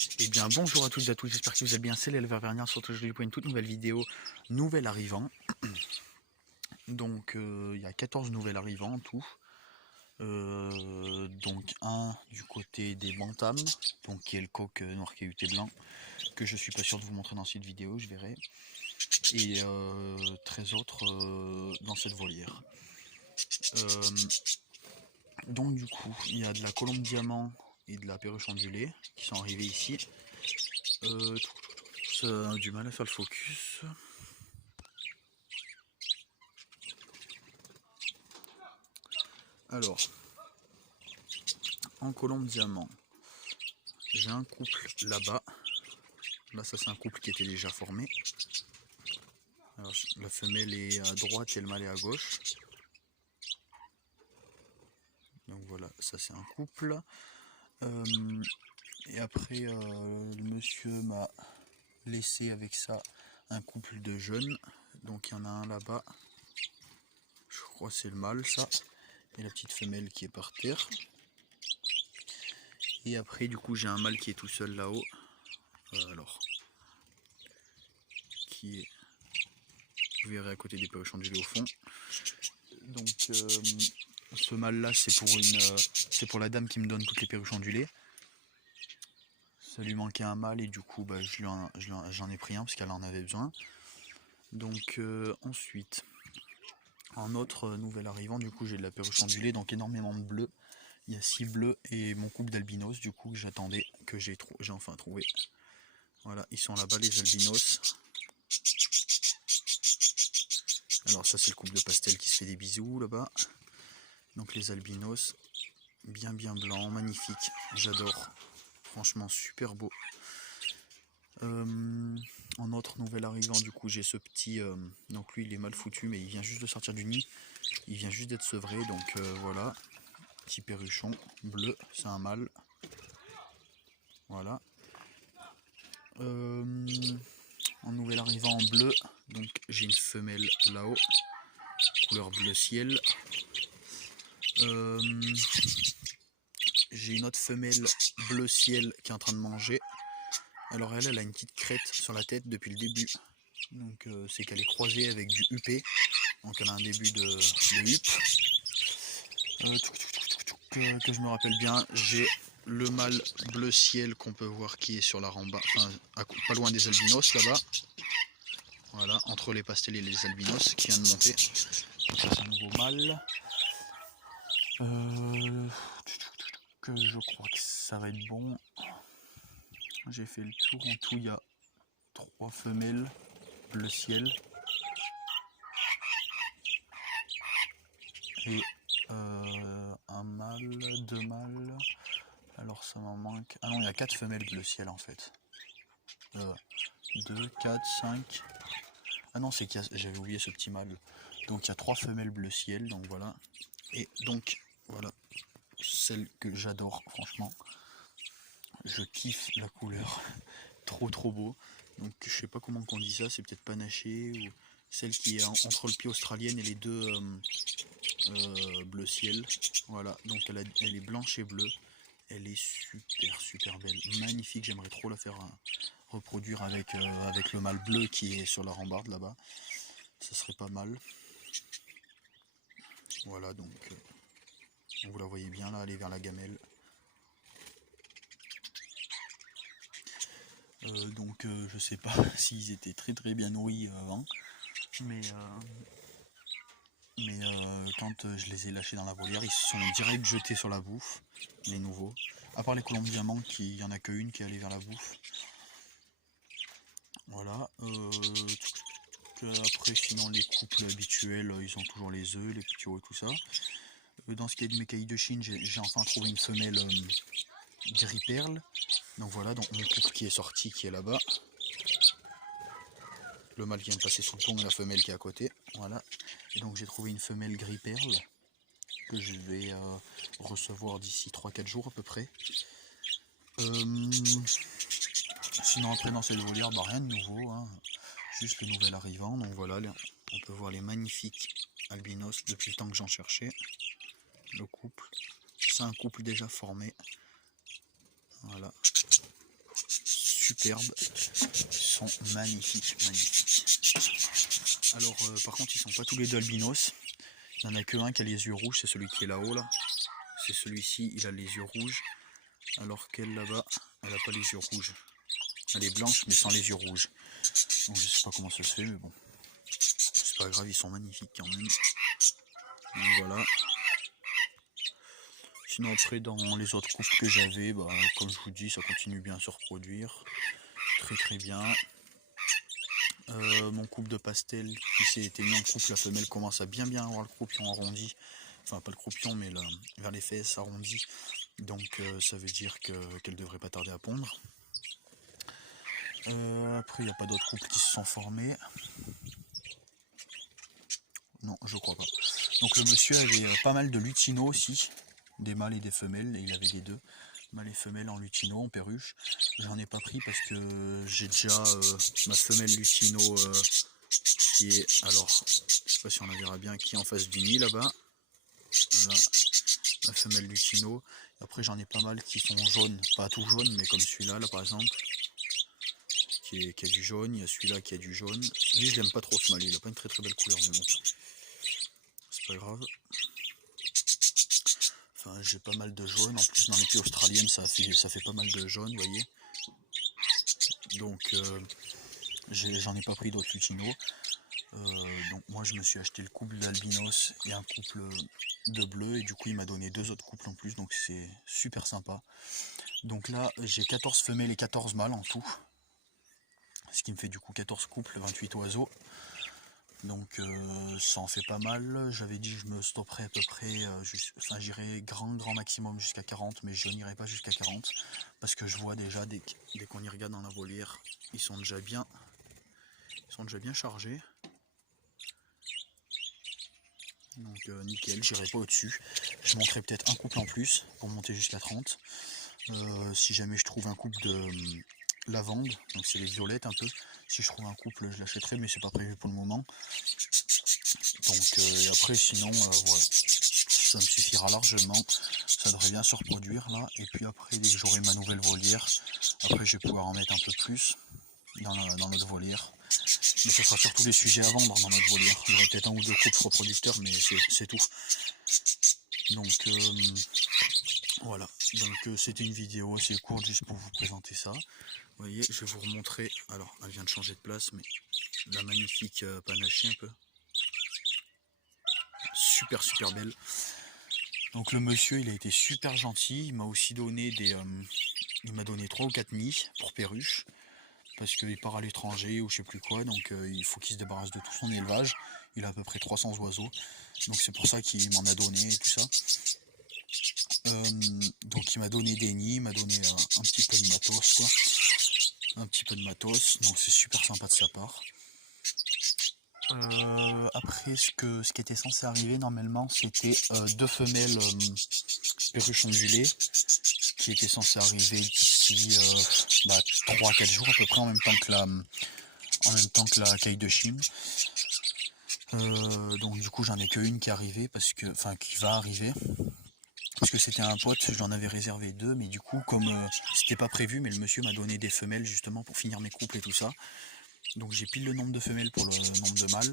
Eh bien bonjour à toutes et à tous, j'espère que vous allez bien, c'est l'éleveur Vernier, surtout aujourd'hui pour une toute nouvelle vidéo, nouvel arrivant. Donc il y a 14 nouvelles arrivants en tout. Donc un du côté des bantams, donc qui est le coq noir caillouté blanc, que je suis pas sûr de vous montrer dans cette vidéo, je verrai. Et 13 autres dans cette volière. Donc du coup, il y a de la colombe diamant et de la perruche ondulée qui sont arrivés ici. Ça a du mal à faire le focus. Alors, en colombe diamant, j'ai un couple là-bas. Là, ça c'est un couple qui était déjà formé. Alors, la femelle est à droite et le mâle est à gauche. Donc voilà, ça c'est un couple. Et après, le monsieur m'a laissé avec ça un couple de jeunes. Donc il y en a un là-bas. Je crois que c'est le mâle ça. Et la petite femelle qui est par terre. Et après, du coup, j'ai un mâle qui est tout seul là-haut. Alors, qui est, vous verrez à côté des perruches ondulées au fond. Donc, ce mâle là, c'est pour la dame qui me donne toutes les perruches ondulées. Ça lui manquait un mâle et du coup, bah, j'en ai pris un parce qu'elle en avait besoin. Donc, ensuite, en autre nouvel arrivant, du coup, j'ai de la perruche ondulée, donc énormément de bleus. Il y a 6 bleus et mon couple d'albinos, du coup, que j'attendais, que j'ai enfin trouvé. Voilà, ils sont là-bas, les albinos. Alors ça c'est le couple de pastel qui se fait des bisous là-bas. Donc les albinos, bien blancs, magnifiques, j'adore. Franchement super beau. En autre nouvel arrivant, du coup j'ai ce petit, donc lui il est mal foutu mais il vient juste de sortir du nid. Il vient juste d'être sevré, donc voilà. Petit perruchon bleu, c'est un mâle. Voilà. En nouvel arrivant en bleu, donc j'ai une femelle là-haut, couleur bleu ciel. J'ai une autre femelle bleu ciel qui est en train de manger. Alors elle a une petite crête sur la tête depuis le début. Donc c'est qu'elle est croisée avec du huppé. Donc elle a un début de huppe. Que je me rappelle bien, j'ai le mâle bleu ciel qu'on peut voir qui est sur la rambarde, enfin pas loin des albinos là-bas. Voilà, entre les pastels et les albinos qui vient de monter. Donc ça c'est un nouveau mâle. Je crois que ça va être bon. J'ai fait le tour, en tout il y a 3 femelles bleu ciel et un mâle, 2 mâles. Alors ça m'en manque. Ah non, il y a 4 femelles bleu ciel en fait. 2, 4, 5. Ah non, c'est qu'il j'avais oublié ce petit mâle. Donc il y a 3 femelles bleu ciel, donc voilà. Et donc voilà, celle que j'adore franchement. Je kiffe la couleur. Trop beau. Donc je sais pas comment on dit ça, c'est peut-être panaché ou celle qui est entre le pied australienne et les deux bleu ciel. Voilà, donc elle est blanche et bleue. Elle est super belle, magnifique. J'aimerais trop la faire reproduire avec le mâle bleu qui est sur la rambarde là-bas. Ça serait pas mal. Voilà, donc vous la voyez bien là, aller vers la gamelle. Donc je sais pas s'ils étaient très bien nourris avant, mais quand je les ai lâchés dans la volière, ils se sont direct jetés sur la bouffe, les nouveaux. À part les colombes diamants, il n'y en a qu'une qui est allée vers la bouffe. Voilà. Après, sinon, les couples habituels, ils ont toujours les œufs, les petits hauts et tout ça. Dans ce qui est de mes cailles de Chine, j'ai enfin trouvé une femelle gris perle. Donc voilà, donc mon couple qui est sorti, qui est là-bas. Le mâle qui vient de passer sous le pont et la femelle qui est à côté. Voilà. Et donc j'ai trouvé une femelle gris perle que je vais recevoir d'ici 3-4 jours à peu près. Sinon après dans cette volière, bah, rien de nouveau, hein. Juste le nouvel arrivant. Donc voilà, on peut voir les magnifiques albinos depuis le temps que j'en cherchais. Le couple, c'est un couple déjà formé. Voilà. superbes, ils sont magnifiques, magnifiques. Alors par contre ils sont pas tous les deux albinos, il n'y en a que un qui a les yeux rouges, c'est celui qui est là-haut là, c'est celui-ci, il a les yeux rouges, alors qu'elle là-bas, elle n'a pas les yeux rouges, elle est blanche mais sans les yeux rouges, donc je sais pas comment ça se fait, mais bon, c'est pas grave, ils sont magnifiques quand même, donc voilà. Sinon après dans les autres couples que j'avais, bah, comme je vous dis, ça continue bien à se reproduire, très très bien. Mon couple de pastel qui s'est été mis en couple, la femelle commence à bien avoir le croupion arrondi, enfin pas le croupion mais vers les fesses arrondi, donc ça veut dire qu'elle devrait pas tarder à pondre. Après il n'y a pas d'autres couples qui se sont formés, non je crois pas. Donc le monsieur avait pas mal de lutino aussi, des mâles et des femelles, et il avait les deux, mâles et femelles en lutino, en perruche. J'en ai pas pris parce que j'ai déjà ma femelle lutino qui est, alors je sais pas si on la verra bien, qui est en face du nid là-bas, voilà, la femelle lutino. Après j'en ai pas mal qui sont jaunes, pas tout jaunes mais comme celui-là là par exemple, qui a du jaune, il y a celui-là qui a du jaune. Lui je l'aime pas trop ce mâle, il a pas une très très belle couleur mais bon, c'est pas grave. Enfin j'ai pas mal de jaune, en plus dans les pays australiennes ça fait pas mal de jaune, vous voyez. Donc j'en ai pas pris d'autres lutinos. Donc moi je me suis acheté le couple d'albinos et un couple de bleu, et du coup il m'a donné 2 autres couples en plus, donc c'est super sympa. Donc là j'ai 14 femelles et 14 mâles en tout, ce qui me fait du coup 14 couples, 28 oiseaux. Donc ça en fait pas mal. J'avais dit que je me stopperais à peu près, enfin j'irai grand maximum jusqu'à 40, mais je n'irai pas jusqu'à 40, parce que je vois déjà dès qu'on y regarde dans la volière, ils sont déjà bien chargés. Donc nickel, j'irai pas au-dessus. Je monterai peut-être un couple en plus pour monter jusqu'à 30. Si jamais je trouve un couple de lavande, donc c'est les violettes un peu. Si je trouve un couple, je l'achèterai, mais c'est pas prévu pour le moment. Donc après sinon voilà, ça me suffira largement. Ça devrait bien se reproduire là. Et puis après dès que j'aurai ma nouvelle volière, après je vais pouvoir en mettre un peu plus dans notre volière. Mais ce sera surtout les sujets à vendre dans notre volière. J'aurai peut-être un ou deux couples reproducteurs, mais c'est tout. Donc voilà, donc c'était une vidéo assez courte juste pour vous présenter ça. Vous voyez, je vais vous remontrer, alors elle vient de changer de place, mais la magnifique panachie un peu. Super belle. Donc le monsieur il a été super gentil, il m'a aussi donné il m'a donné 3 ou 4 nids pour perruche, parce qu'il part à l'étranger ou je sais plus quoi, donc il faut qu'il se débarrasse de tout son élevage. Il a à peu près 300 oiseaux, donc c'est pour ça qu'il m'en a donné et tout ça. Donc il m'a donné des nids, il m'a donné un petit peu de matos quoi. Un petit peu de matos, donc c'est super sympa de sa part. Après ce qui était censé arriver normalement c'était 2 femelles perruches ondulées qui étaient censées arriver d'ici 3-4 jours à peu près en même temps que la caille de Chine. Donc du coup j'en ai qu'une qui est arrivée, qui va arriver. Parce que c'était un pote, j'en avais réservé 2, mais du coup comme c'était pas prévu, mais le monsieur m'a donné des femelles justement pour finir mes couples et tout ça. Donc j'ai pile le nombre de femelles pour le nombre de mâles,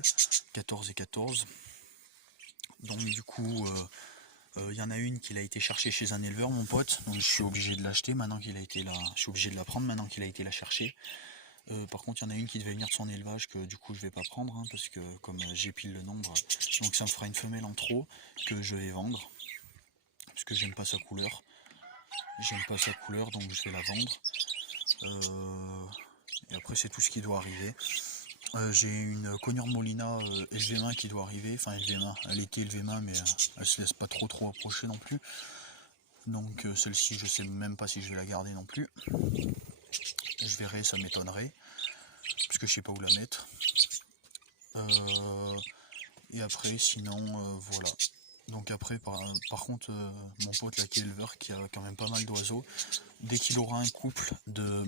14 et 14. Donc du coup il y en a une qui a été cherchée chez un éleveur, mon pote, donc je suis obligé de l'acheter maintenant qu'il a été là, je suis obligé de la prendre maintenant qu'il a été la chercher. Par contre il y en a une qui devait venir de son élevage que du coup je vais pas prendre, parce que comme j'ai pile le nombre, donc ça me fera une femelle en trop que je vais vendre, parce que j'aime pas sa couleur. Donc je vais la vendre. Et après c'est tout ce qui doit arriver. J'ai une Cognure Molina élevée main qui doit arriver, enfin élevée main, elle était élevée main mais elle se laisse pas trop approcher non plus. Donc celle-ci je sais même pas si je vais la garder non plus. Je verrai, ça m'étonnerait, parce que je sais pas où la mettre. Et après sinon voilà. Donc après par contre mon pote là qui est éleveur, qui a quand même pas mal d'oiseaux, dès qu'il aura un couple de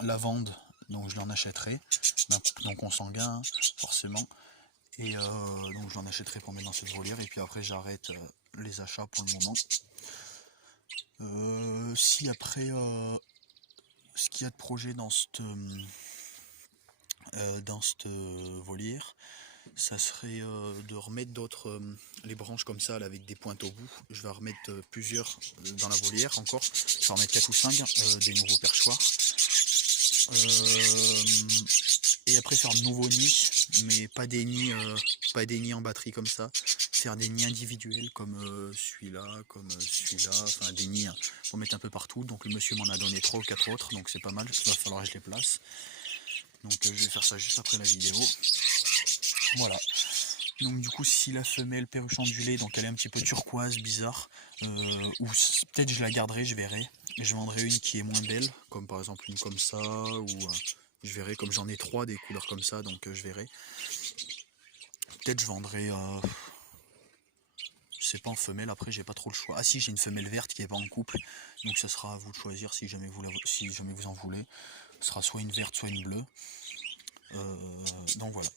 lavande, donc je l'en achèterai, donc on consanguin forcément, et donc je l'en achèterai pour mettre dans cette volière, et puis après j'arrête les achats pour le moment. Si après ce qu'il y a de projet dans cette volière, ça serait de remettre d'autres, les branches comme ça là, avec des pointes au bout. Je vais remettre plusieurs dans la volière encore. Je vais remettre 4 ou 5 des nouveaux perchoirs. Et après faire de nouveaux nids, mais pas des nids en batterie comme ça. Faire des nids individuels comme celui-là, enfin des nids pour mettre un peu partout. Donc le monsieur m'en a donné 3 ou 4 autres, donc c'est pas mal, il va falloir que je les place. Donc je vais faire ça juste après la vidéo. Voilà. Donc du coup, si la femelle perruche ondulée, donc elle est un petit peu turquoise, bizarre, ou peut-être je la garderai, je verrai. Et je vendrai une qui est moins belle, comme par exemple une comme ça, ou je verrai, comme j'en ai 3 des couleurs comme ça, donc je verrai. Peut-être je vendrai, je sais pas, en femelle, après j'ai pas trop le choix. Ah si, j'ai une femelle verte qui est pas en couple, donc ça sera à vous de choisir si jamais vous en voulez. Ce sera soit une verte, soit une bleue. Donc voilà.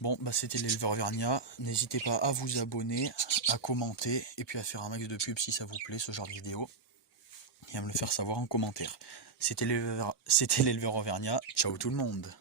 Bon, bah c'était l'éleveur Vernia. N'hésitez pas à vous abonner, à commenter et puis à faire un max de pub si ça vous plaît ce genre de vidéo. Et à me le faire savoir en commentaire. C'était l'éleveur Vernia. Ciao tout le monde.